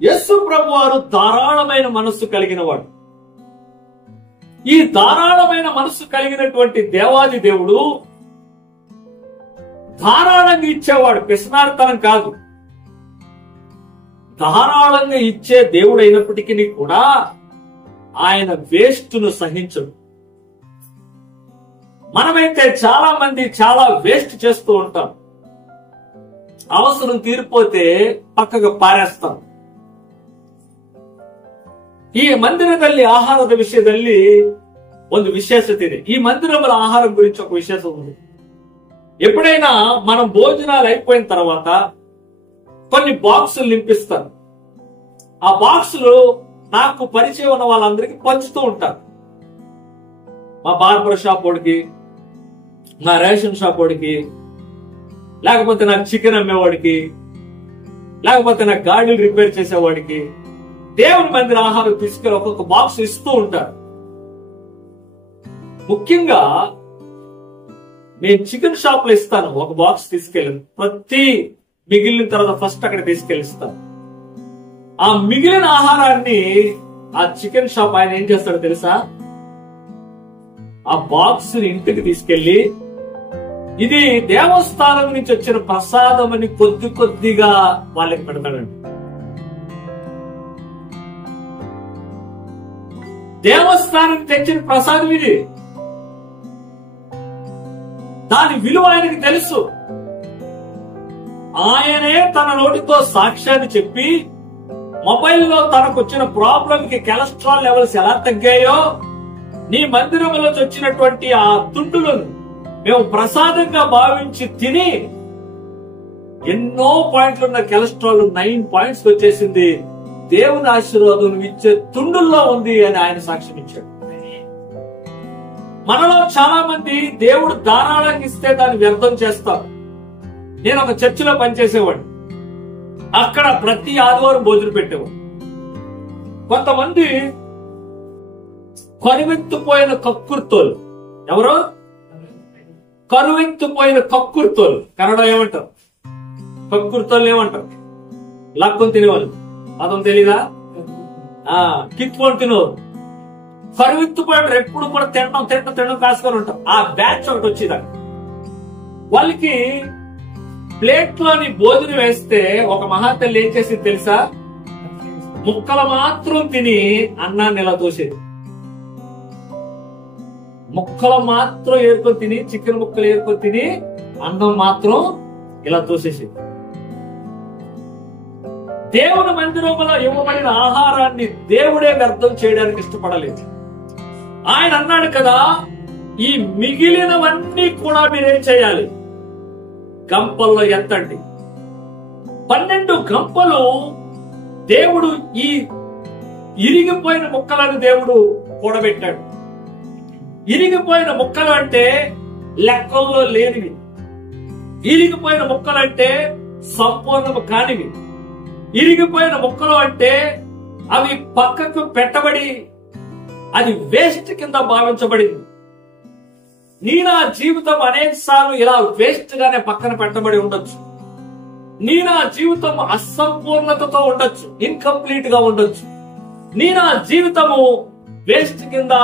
యేసు ప్రభువారు ధారాళమైన మనస్సు కలిగిన వాడు. ఈ ధారాళమైన మనస్సు కలిగినటువంటి దేవాది దేవుడు ధారాళంగా ఇచ్చేవాడు, పిసినారితనం కాదు. ధారాళంగా ఇచ్చే దేవుడు అయినప్పటికీ కూడా ఆయన వేస్ట్ను సహించడు. మనమైతే చాలా మంది చాలా వేస్ట్ చేస్తూ ఉంటాం. అవసరం తీరిపోతే పక్కకు పారేస్తాం. ಈ ಮಂದಿರದಲ್ಲಿ ಆಹಾರದ ವಿಷಯದಲ್ಲಿ ಒಂದು ವಿಶೇಷತೆ ಇದೆ. ಈ ಮಂದಿರముల ఆహారం గురించి ఒక విశేషం ఉంది. ఎప్పుడైనా మనం భోజనాలు అయిపోయిన తర్వాత కొన్ని బాక్సులు నింపిస్తారు. ఆ బాక్సులు నాకు పరిచయం ఉన్న వాళ్ళందరికీ పంచుతూ ఉంటారు. మా బార్బర్ షాప్ వాడికి, నా రేషన్ షాప్ వాడికి, లేకపోతే నాకు చికెన్ అమ్మేవాడికి, లేకపోతే నాకు గాడీలు రిపేర్ చేసేవాడికి దేవుని మందిర ఆహారం తీసుకెళ్ళి ఒక్కొక్క బాక్స్ ఇస్తూ ఉంటారు. ముఖ్యంగా నేను చికెన్ షాప్ లో ఇస్తాను, ఒక బాక్స్ తీసుకెళ్ళి ప్రతి మిగిలిన తర్వాత ఫస్ట్ అక్కడ తీసుకెళ్ళిస్తాను. ఆ మిగిలిన ఆహారాన్ని ఆ చికెన్ షాప్ ఆయన ఏం చేస్తాడో తెలుసా? ఆ బాక్స్ ఇంటికి తీసుకెళ్లి ఇది దేవస్థానం నుంచి వచ్చిన ప్రసాదం అని కొద్ది కొద్దిగా వాళ్ళకి పెడతాడండి. దేవస్థానం తెచ్చిన ప్రసాదం ఇది. దాని విలువ ఆయనకి తెలుసు. ఆయనే తన నోటితో సాక్ష్యాన్ని చెప్పి మొబైల్లో తనకు వచ్చిన ప్రాబ్లం కి కొలెస్ట్రాల్ లెవెల్స్ ఎలా తగ్గాయో, నీ మందిరంలో వచ్చినటువంటి ఆ తుండులను మేము ప్రసాదంగా భావించి తిని ఎన్నో పాయింట్లున్న కొలెస్ట్రాల్ 9 పాయింట్స్ వచ్చేసింది, దేవుని ఆశీర్వాదం ఇచ్చే తుండుల్లో ఉంది అని ఆయన సాక్ష్యం ఇచ్చాడు. మనలో చాలా మంది దేవుడు ధారాళంగా ఇస్తే దాన్ని వ్యర్థం చేస్తారు. నేను ఒక చర్చిలో పనిచేసేవాడిని. అక్కడ ప్రతి ఆదివారం భోజనం పెట్టేవాడు. కొంతమంది కరువెత్తుపోయిన కక్కుర్తోలు, ఎవరో కరువెత్తుపోయిన కక్కుర్తోలు, కన్నడ ఏమంటారు? కక్కుర్తోలు ఏమంటారు? లాక్కొని తినేవాళ్ళు, అతను తెలీదా? కిత్తుకొని తినేవారు. కరువెత్తుపోయాడు, ఎప్పుడు కూడా తినడం కాసుకొని ఉంటాం. ఆ బ్యాచ్ ఒకటి వచ్చేదాన్ని. వాళ్ళకి ప్లేట్ లోని భోజనం వేస్తే ఒక మహాతల్లి ఏం చేసింది తెలుసా? ముక్కలు మాత్రం తిని అన్నాన్ని ఇలా తోసేది. ముక్కలు మాత్రం ఏరుకొని తిని, చికెన్ ముక్కలు ఏరుకొని తిని అన్నం మాత్రం ఇలా తోసేసేది. దేవుని మందిరంలో ఇవ్వబడిన ఆహారాన్ని దేవుడే వ్యర్థం చేయడానికి ఇష్టపడలేదు. ఆయన అన్నాడు కదా, ఈ మిగిలినవన్నీ కూడా మీరేం చేయాలి? గంపల్లో ఎత్తండి. 12 గంపలు దేవుడు ఈ ఇరిగిపోయిన ముక్కలను దేవుడు కూడబెట్టాడు. ఇరిగిపోయిన ముక్కలు అంటే లెక్కల్లో లేనివి. ఇరిగిపోయిన ముక్కలు అంటే సంపూర్ణము కానివి. ఇరిగిపోయిన ముక్కలు అంటే అవి పక్కకు పెట్టబడి అది వేస్ట్ కింద భావించబడింది. నీ నా జీవితం అనేక సార్లు ఇలా వేస్ట్ గానే పక్కన పెట్టబడి ఉండొచ్చు. నీ నా జీవితం అసంపూర్ణతతో ఉండొచ్చు, ఇన్కంప్లీట్ గా ఉండొచ్చు. నీ నా జీవితము వేస్ట్ కింద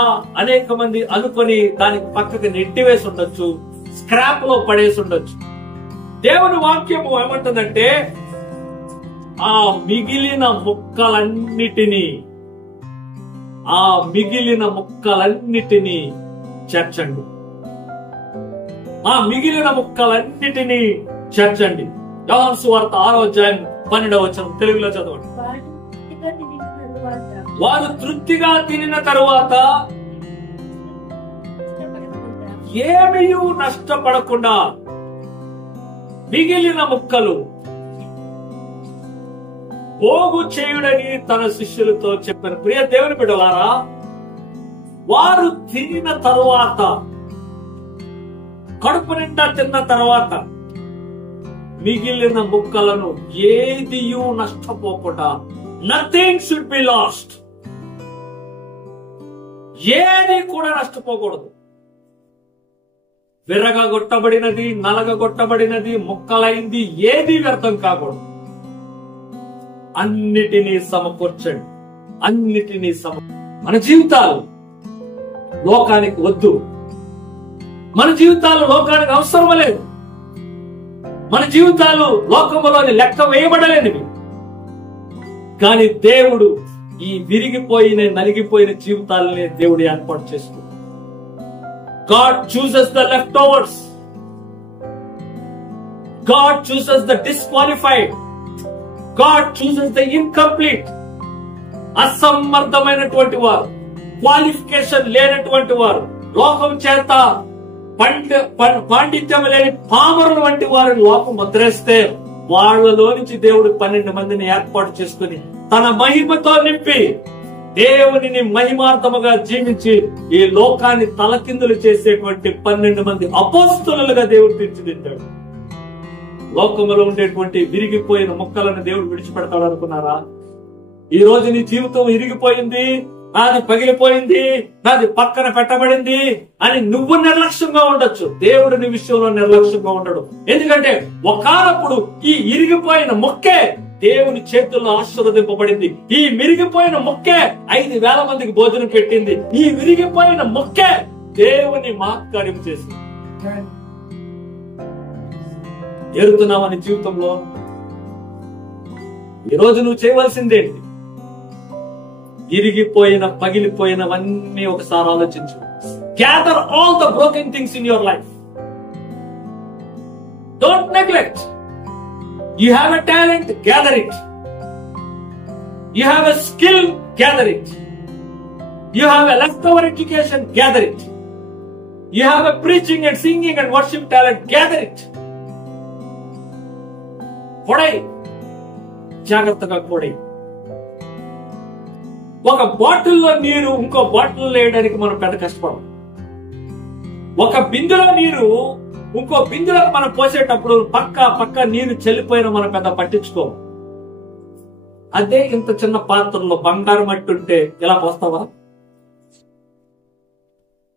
అనేక మంది అనుకొని దానికి పక్కకి నెట్టివేసి ఉండొచ్చు, స్క్రాప్ లో పడేసి ఉండొచ్చు. దేవుని వాక్యము ఏమంటుందంటే, ఆ మిగిలిన ముక్కలన్నిటినీ చేర్చండి. ఆ మిగిలిన ముక్కలన్నిటినీ చేర్చండి. యోహాను సువార్త 6వ అధ్యాయం 12వ వచనం తెలుగులో చదవండి. వారు తృప్తిగా తినిన తరువాత ఏమీ నష్టపడకుండా మిగిలిన ముక్కలు పోగు చేయుడని తన శిష్యులతో చెప్పారు. ప్రియ దేవుని బిడ్డలారా, వారు తినిన తరువాత, కడుపు నిండా తిన్న తర్వాత మిగిలిన ముక్కలను ఏదియూ నష్టపోకుండా, నథింగ్ షుడ్ బి లాస్ట్, ఏది కూడా నష్టపోకూడదు. విరగగొట్టబడినది, నలగగొట్టబడినది, ముక్కలైంది ఏది వ్యర్థం కాకూడదు. అన్నిటినీ సమకూర్చండి. అన్నిటినీ మన జీవితాలు లోకానికి వద్దు, మన జీవితాలు లోకానికి అవసరం లేదు, మన జీవితాలు లోకంలోని లెక్క వేయబడలేనివి. కానీ దేవుడు ఈ విరిగిపోయిన నలిగిపోయిన జీవితాలనే దేవుడు ఏర్పాటు చేసుకుంటాడు. God chooses the leftovers. God chooses the disqualified. God chooses the incomplete. అసమర్థమైనటువంటి వారు, క్వాలిఫికేషన్ లేనటువంటి వారు, లోకం చేత పాండిత్యం లేని పామరుల వంటి వారిని లోకం ముద్రేస్తే వాళ్ళలో నుంచి దేవుడు 12 మందిని ఏర్పాటు చేసుకుని తన మహిమతో నింపి దేవునిని మహిమార్థముగా జీవించి ఈ లోకాన్ని తలకిందులు చేసేటువంటి 12 మంది అపోస్తలులుగా దేవుడు తీర్చిదిద్దాడు. లోకంలో ఉండేటువంటి విరిగిపోయిన మొక్కలను దేవుడు విడిచిపెడతాడు అనుకున్నారా? ఈ రోజు నీ జీవితం ఇరిగిపోయింది, నాది పగిలిపోయింది, నాది పక్కన పెట్టబడింది అని నువ్వు నిర్లక్ష్యంగా ఉండొచ్చు. దేవుడు నీ విషయంలో నిర్లక్ష్యంగా ఉండడు. ఎందుకంటే ఒకానప్పుడు ఈ ఇరిగిపోయిన మొక్కే దేవుని చేతుల్లో ఆశీర్వదింపబడింది. ఈ విరిగిపోయిన మొక్కే 5,000 మందికి భోజనం పెట్టింది. ఈ విరిగిపోయిన మొక్కే దేవుని మహత్కార్యం చేసింది. ఎరుగుతున్నావా నీ జీవితంలో? ఈరోజు నువ్వు చేయవలసిందేంటి? ఇరిగిపోయిన పగిలిపోయినవన్నీ ఒకసారి ఆలోచించు. Gather all the broken things in your life. Don't neglect. You have a talent, gather it. You have a skill, gather it. You have a leftover education, gather it. You have a preaching and singing and worship talent, gather it. Kodai, జాగ్రత్తగా కొడై. ఒక బాటిల్లో నీరు ఇంకో bottle వేయడానికి మనం పెద్ద కష్టపడం. ఒక బిందెలో నీరు ఇంకో బిందులకు మనం పోసేటప్పుడు పక్క నీరు చెల్లిపోయిన మనం పెద్ద పట్టించుకో. అదే ఇంత చిన్న పాత్రలో బంగారం మట్టి ఉంటే ఇలా పోస్తావా?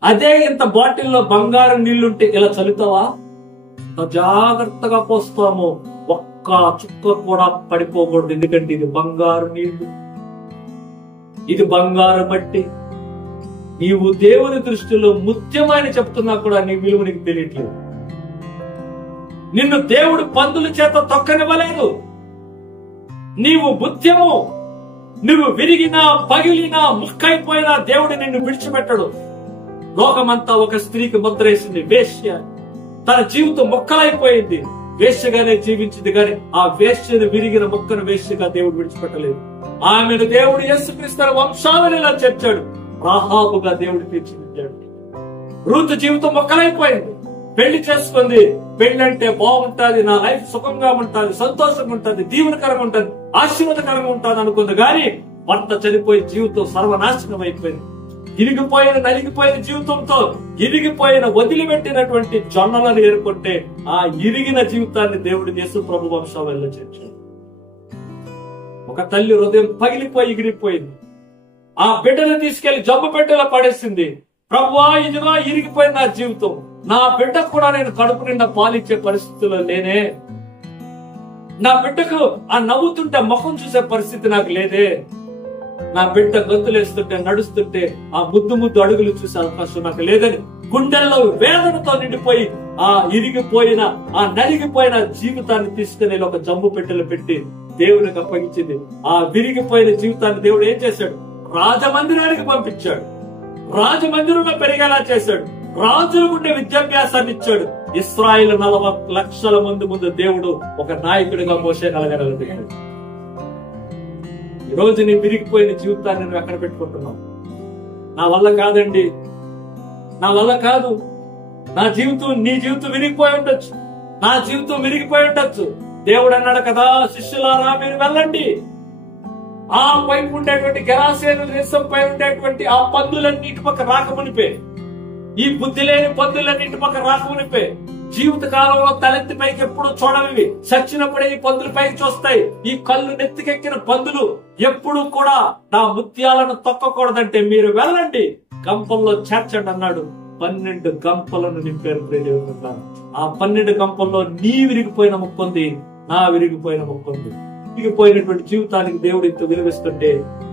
అదే ఇంత బాటిల్లో బంగారం నీళ్లుంటే ఇలా చల్లుతావా? జాగ్రత్తగా పోస్తాము. ఒక్క చుక్క కూడా పడిపోకూడదు. ఎందుకంటే ఇది బంగారు నీళ్లు, ఇది బంగారు మట్టి. నీవు దేవుని దృష్టిలో ముత్యమని చెప్తున్నా కూడా నీ విలువ నీకు తెలియట్లేదు. నిన్ను దేవుడు పందుల చేత తొక్కనివ్వలేదు. నీవు ముత్యము. నువ్వు విరిగినా పగిలినా ముక్కైపోయినా దేవుడు నిన్ను విడిచిపెట్టడు. లోకమంతా ఒక స్త్రీకి ముద్రేసింది, వేశ్య. తన జీవితం మొక్కలైపోయింది, వేశ్యగానే జీవించింది. కానీ ఆ వేశ్యను విరిగిన మొక్కను వేశ్యగా దేవుడు విడిచిపెట్టలేదు. ఆమెను దేవుడు యేసుక్రీస్తు వంశావళిలా చేర్చాడు. రాహాబుగా దేవుడు తీర్చిదిద్దాడు. రూతు జీవితం మొక్కలైపోయింది, పెళ్లి చేసుకుంది. పెళ్ళంటే బాగుంటది, నా లైఫ్ సుఖంగా ఉంటది, సంతోషంగా ఉంటది, దీవెనకరంగా ఉంటది, ఆశీర్వాదకరంగా ఉంటది అనుకుంది. కానీ భర్త చనిపోయి జీవితం సర్వనాశనం అయిపోయింది. ఇరిగిపోయిన నలిగిపోయిన జీవితంతో ఇరిగిపోయిన వదిలిపెట్టినటువంటి జొన్నలను ఏరుకుంటే ఆ ఇరిగిన జీవితాన్ని దేవుడు యేసు ప్రభు వంశావళిలో చేర్చాడు. ఒక తల్లి హృదయం పగిలిపోయి ఎగిరిపోయింది. ఆ బిడ్డను తీసుకెళ్లి జబ్బు బిడ్డలో పడేసింది. ప్రభువా, ఇదిగో ఇరిగిపోయింది నా జీవితం. నా బిడ్డకు కూడా నేను కడుపు నిండా పాలిచ్చే పరిస్థితిలో లేనే. నా బిడ్డకు ఆ నవ్వుతుంటే ముఖం చూసే పరిస్థితి నాకు లేదే. నా బిడ్డ గొంతులేస్తుంటే నడుస్తుంటే ఆ ముద్దు అడుగులు చూసే అవకాశం నాకు లేదని గుండెల్లో వేదనతో నిండిపోయి ఆ ఇరిగిపోయిన ఆ నలిగిపోయిన జీవితాన్ని తీసుకుని ఒక జంబు పెట్టెలు పెట్టి దేవునికి అప్పగించింది. ఆ విరిగిపోయిన జీవితాన్ని దేవుడు ఏం చేశాడు? రాజమందిరానికి పంపించాడు. రాజమందిరంలో పెరిగేలా చేశాడు. రాజులకు ఉండే విద్యాభ్యాసాన్ని ఇచ్చాడు. ఇశ్రాయేలు 40 లక్షల మంది ముందు దేవుడు ఒక నాయకుడిగా మోసే కలగలిగాడు. ఈ రోజు నీ విరిగిపోయిన జీవితాన్ని నువ్వు ఎక్కడ పెట్టుకుంటున్నావు? నా వల్ల కాదండి, నా వల్ల కాదు. నా జీవితం, నీ జీవితం విరిగిపోయి ఉండొచ్చు, నా జీవితం విరిగిపోయి ఉండొచ్చు. దేవుడు అన్నాడు కదా, శిష్యులారా మీరు వెళ్ళండి. ఆ వైపు ఉండేటువంటి గెరాసేను దేశం పై ఉండేటువంటి ఆ పందులన్నీ ఇటు పక్క రాకమునిపే, ఈ బుద్ధి లేని పందులన్నీ ఇటు పక్క రాకమునిపే, జీవిత కాలంలో తలెత్తి పైకి ఎప్పుడు చూడవి, చచ్చినప్పుడే ఈ పందులు పైకి చూస్తాయి. ఈ కళ్ళు నెత్తికెక్కిన పందులు ఎప్పుడు కూడా నా ముత్యాలను తొక్కకూడదంటే మీరు వెళ్ళండి, గంపల్లో చేర్చండి అన్నాడు. 12 గంపలను నింపారు. ఆ 12 గంపల్లో నీ విరిగిపోయిన ముక్కుంది, నా విరిగిపోయిన ముక్కుంది. విరిగిపోయినటువంటి జీవితానికి దేవుడు ఇంత విలువిస్తుంటే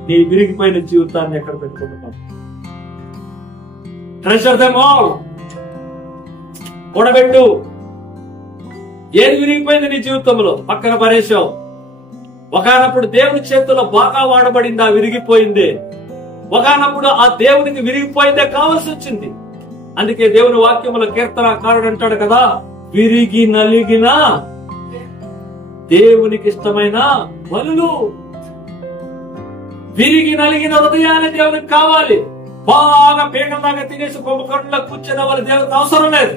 నీ విరిగిపోయిన జీవితాన్ని ఎక్కడ పెట్టుకుంటున్నావు? ట్రెజర్ దెమ్ ఆల్, కూడబెట్టు. ఏది విరిగిపోయింది నీ జీవితంలో? పక్కన పరేశావు. ఒకనప్పుడు దేవుని చేతుల్లో బాగా వాడబడింది, ఆ విరిగిపోయింది. ఒకనప్పుడు ఆ దేవునికి విరిగిపోయిందే కావాల్సి వచ్చింది. అందుకే దేవుని వాక్యముల కీర్తనకారుడు అంటాడు కదా, విరిగి నలిగిన దేవునికి ఇష్టమైన బలులు. విరిగి నలిగిన హృదయాన్ని దేవునికి కావాలి. బాగా పీకలాగా తినేసి కుంభకర్ణలో కూర్చున్న వారు దేవునికి అవసరం లేదు.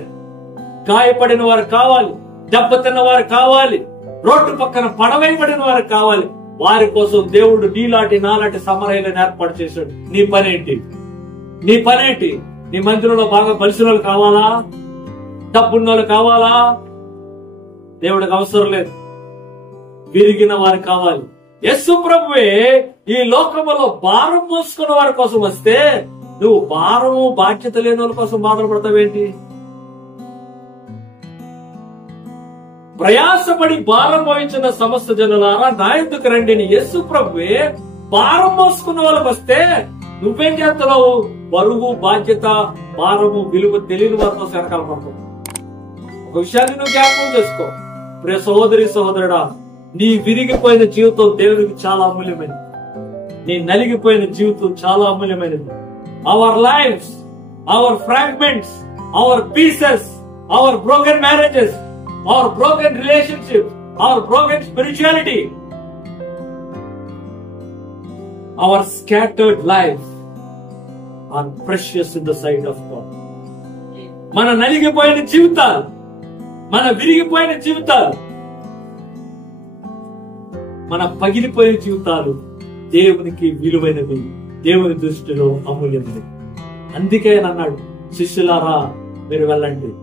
గాయపడిన వారు కావాలి, దెబ్బతిన్న వారు కావాలి, రోడ్డు పక్కన పడవేయబడిన వారు కావాలి. వారి కోసం దేవుడు నీలాంటి నాలాంటి సమరయ్యలను ఏర్పాటు చేశాడు. నీ పనేంటి? నీ పనేంటి? నీ మందిరంలో బాగా బలిసిన వాళ్ళు కావాలా? డబ్బున్న వాళ్ళు కావాలా? దేవుడికి అవసరం లేదు. విరిగిన వారు కావాలి. యేసు ప్రభువే ఈ లోకములో భారం మోసుకున్న వారి కోసం వస్తే నువ్వు భారము బాధ్యత లేని వాళ్ళ కోసం బాధపడతావేంటి? ప్రయాసపడి భారం వహించిన సమస్త జనులారా నా ఎందుకు రండి అని యేసు ప్రభువే భారం మోసుకున్న వాళ్ళకి వస్తే నువ్వేం చేస్తున్నావు? బరువు, బాధ్యత, భారము, విలువ తెలియని వారి కోసం వెనకాల పడతావు. ఒక విషయాన్ని నువ్వు జ్ఞాపకం చేసుకో. ప్రియ సహోదరి సహోదరుడా, నీ విరిగిపోయిన జీవితం దేవునికి చాలా అమూల్యమైనది. నీ నలిగిపోయిన జీవితం చాలా అమూల్యమైనది. Our lives, our fragments, our pieces, our broken marriages, our broken relationships, our broken spirituality, our scattered life are precious in the sight of God. మన నలిగిపోయిన జీవితాలు, మన విరిగిపోయిన జీవితాలు, మన పగిలిపోయిన జీవితాలు దేవునికి విలువైనవి, దేవుని దృష్టిలో అమూల్యమైనవి. అందుకే అన్నాడు, శిష్యులారా మీరు వెళ్ళండి.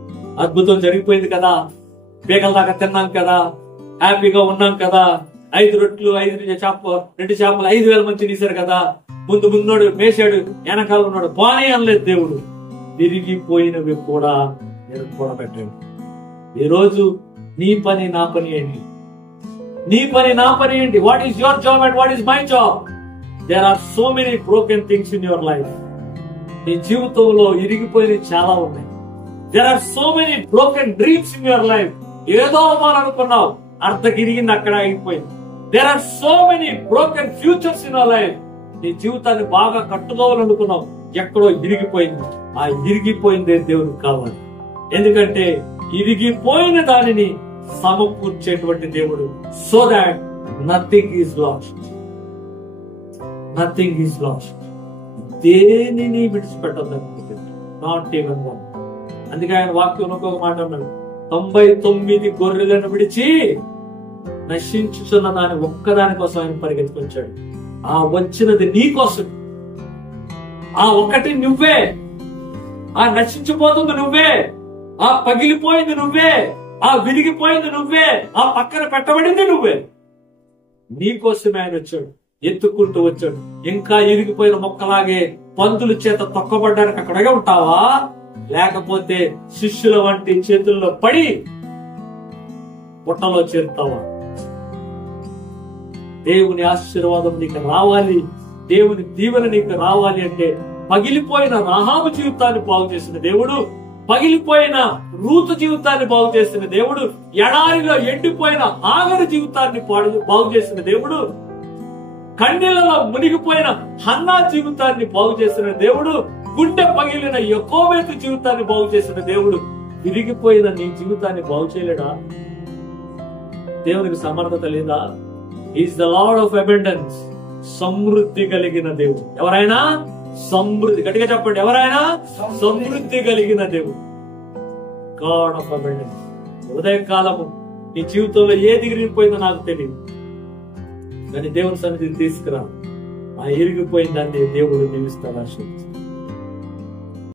అద్భుతం జరిగిపోయింది కదా, పీకల దాకా తిన్నాం కదా, హ్యాపీగా ఉన్నాం కదా, 5 రొట్లు 2 చేపలు 5,000 మంది తినేశారు కదా, ముందున్నాడు మేసాడు, వెనకాల ఉన్నాడు, బానే అనలేదు దేవుడు. విరిగిపోయినవి కూడా నేను కూడబెట్టాడు. ఈ రోజు నీ పని నా పని ఏంటి? నీ పని నా పని ఏంటి? What is your job and what is my job? There are so many broken things in your life. నీ జీవితంలో ఇరిగిపోయినవి చాలా ఉన్నాయి. There are so many broken dreams in your life. ఏదో అవ్వాలనుకున్నావు, అర్ధగిరిగింది, అక్కడ ఆగిపోయింది. There are so many broken futures in your life. నీ జీవితాన్ని బాగా కట్టుకోవాలనుకున్నావు, ఎక్కడో ఇరిగిపోయింది. ఆ ఇరిగిపోయిందే దేవునికి కావాలి. ఎందుకంటే ఇరిగిపోయిన దానిని సమకూర్చేటువంటి దేవుడు. So that nothing is lost, nothing is lost. దేనిని విడిచిపెట్టద్దు, నాట్ ఈవెన్ వన్. అందుకే ఆయన వాక్యం ఒక మాట అన్నాడు, 99 గొర్రెలను విడిచి నశించుచున్న దాని ఒక్కదాని కోసం ఆయన పరిగెత్తుకొచ్చాడు. ఆ వచ్చినది నీ కోసం. ఆ ఒకటి నువ్వే. ఆ నశించిపోతుంది నువ్వే. ఆ పగిలిపోయింది నువ్వే. ఆ విరిగిపోయింది నువ్వే. ఆ పక్కన పెట్టబడింది నువ్వే. నీకోసమే ఆయన వచ్చాడు, ఎత్తుకుంటూ వచ్చాడు. ఇంకా ఇరిగిపోయిన మొక్కలాగే పందుల చేత తొక్కబడ్డానికి అక్కడే ఉంటావా? లేకపోతే శిష్యుల వంటి చేతుల్లో పడి పుట్టలో చేరుతావా? దేవుని ఆశీర్వాదం నీకు రావాలి, దేవుని దీవెన నీకు రావాలి అంటే పగిలిపోయిన రాహాబు జీవితాన్ని బాగు చేసిన దేవుడు, పగిలిపోయిన రూతు జీవితాన్ని బాగు చేసిన దేవుడు, ఎడారిలో ఎండిపోయిన ఆగరు జీవితాన్ని బాగు చేసిన దేవుడు, కన్నీళ్లలో మునిగిపోయిన హన్నా జీవితాన్ని బాగు చేసిన దేవుడు, గుండె పగిలిన యెహోవేతు జీవితాన్ని బాగు చేసిన దేవుడు విరిగిపోయిన నీ జీవితాన్ని బాగు చేయలేడా? దేవునికి సమర్థత లేదా? Is the lord of abundance. సమృద్ధి కలిగిన దేవుడు. ఎవరైనా సమృద్ధి, గట్టిగా చెప్పండి, ఎవరైనా సమృద్ధి కలిగిన దేవుడు. God of abundance. ఉదయకాలము నీ జీవితంలో ఏది ఇరిగిపోయిందో నాకు తెలియదు, కానీ దేవుని సన్నిధిని తీసుకురా. ఆ ఇరిగిపోయిన దాన్ని దేవుడు నిలుస్తాడు, ఆశీర్వదిస్తాడు.